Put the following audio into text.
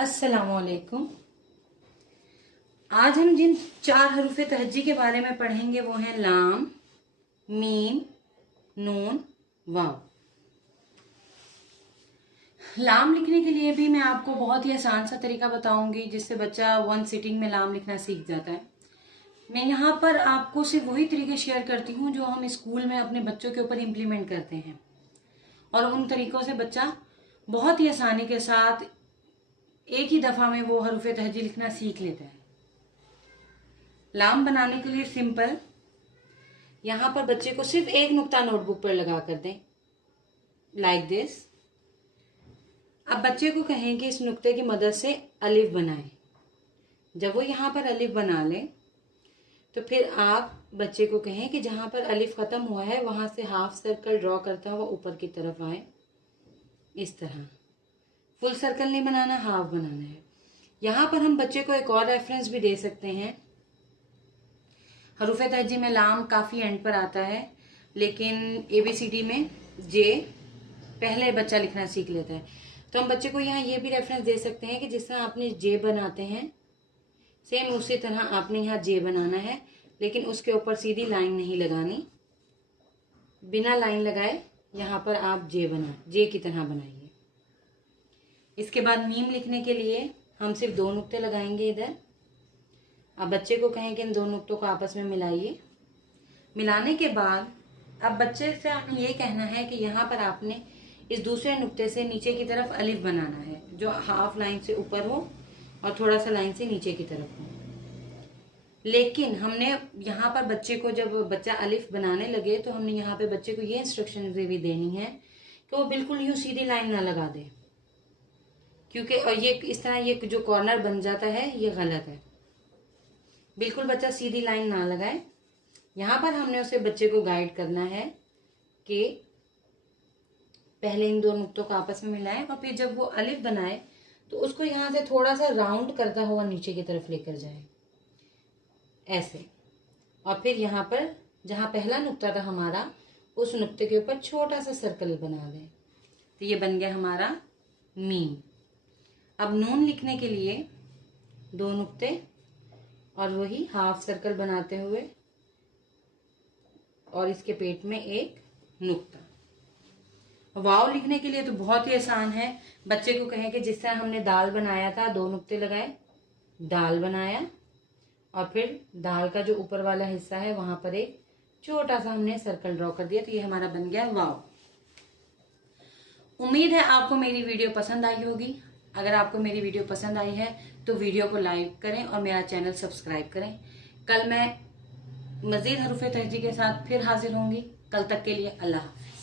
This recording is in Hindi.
अस्सलाम वालेकुम। आज हम जिन 4 हरूफ तहज्जी के बारे में पढ़ेंगे वो हैं लाम, मीम, नून, वाव। लाम लिखने के लिए भी मैं आपको बहुत ही आसान सा तरीका बताऊंगी जिससे बच्चा 1 सिटिंग में लाम लिखना सीख जाता है। मैं यहाँ पर आपको सिर्फ वही तरीके शेयर करती हूँ जो हम स्कूल में अपने बच्चों के ऊपर इम्प्लीमेंट करते हैं, और उन तरीकों से बच्चा बहुत ही आसानी के साथ एक ही दफा में वो हरूफ तहज्जी लिखना सीख लेता है। लाम बनाने के लिए सिंपल, यहाँ पर बच्चे को सिर्फ एक नुक्ता नोटबुक पर लगा कर दें, लाइक दिस। अब बच्चे को कहें कि इस नुक्ते की मदद से अलिफ बनाएं। जब वो यहाँ पर अलिफ बना ले तो फिर आप बच्चे को कहें कि जहाँ पर अलिफ खत्म हुआ है वहां से हाफ सर्कल ड्रॉ करता हुआ ऊपर की तरफ आए। इस तरह फुल सर्कल नहीं बनाना, हाफ बनाना है। यहाँ पर हम बच्चे को एक और रेफरेंस भी दे सकते हैं। हरूफ तहज्जी में लाम काफ़ी एंड पर आता है, लेकिन ABCD में जे पहले बच्चा लिखना सीख लेता है। तो हम बच्चे को यहाँ ये भी रेफरेंस दे सकते हैं कि जिस तरह आपने जे बनाते हैं सेम उसी तरह आपने यहाँ जे बनाना है, लेकिन उसके ऊपर सीधी लाइन नहीं लगानी, बिना लाइन लगाए यहाँ पर आप जे की तरह बनाइए। इसके बाद मीम लिखने के लिए हम सिर्फ 2 नुक्ते लगाएंगे इधर। अब बच्चे को कहें कि इन 2 नुक्तों को आपस में मिलाइए। मिलाने के बाद अब बच्चे से हमें ये कहना है कि यहाँ पर आपने इस दूसरे नुक्ते से नीचे की तरफ अलिफ बनाना है, जो हाफ लाइन से ऊपर हो और थोड़ा सा लाइन से नीचे की तरफ हो। लेकिन हमने यहाँ पर बच्चे को, जब बच्चा अलिफ बनाने लगे तो हमने यहाँ पे बच्चे को ये इंस्ट्रक्शन भी देनी है कि वो बिल्कुल यूं सीधी लाइन ना लगा दे, क्योंकि ये इस तरह ये जो कॉर्नर बन जाता है ये गलत है। बिल्कुल बच्चा सीधी लाइन ना लगाए। यहाँ पर हमने उसे बच्चे को गाइड करना है कि पहले इन 2 नुक्तों को आपस में मिलाएं और फिर जब वो अलिफ बनाए तो उसको यहाँ से थोड़ा सा राउंड करता हुआ नीचे की तरफ लेकर जाए, ऐसे। और फिर यहाँ पर जहाँ पहला नुक्ता था हमारा, उस नुक्ते के ऊपर छोटा सा सर्कल बना दें। तो ये बन गया हमारा मीम। अब नून लिखने के लिए 2 नुक्ते और वही हाफ सर्कल बनाते हुए और इसके पेट में एक नुक्ता। वाव लिखने के लिए तो बहुत ही आसान है। बच्चे को कहें कि जिस तरह हमने दाल बनाया था, 2 नुक्ते लगाए, दाल बनाया, और फिर दाल का जो ऊपर वाला हिस्सा है वहां पर एक छोटा सा हमने सर्कल ड्रॉ कर दिया। तो ये हमारा बन गया वाव। उम्मीद है आपको मेरी वीडियो पसंद आई होगी। अगर आपको मेरी वीडियो पसंद आई है तो वीडियो को लाइक करें और मेरा चैनल सब्सक्राइब करें। कल मैं मजीद हरूफ तहज्जी के साथ फिर हाजिर होंगी। कल तक के लिए अल्लाह हाफ़िज़।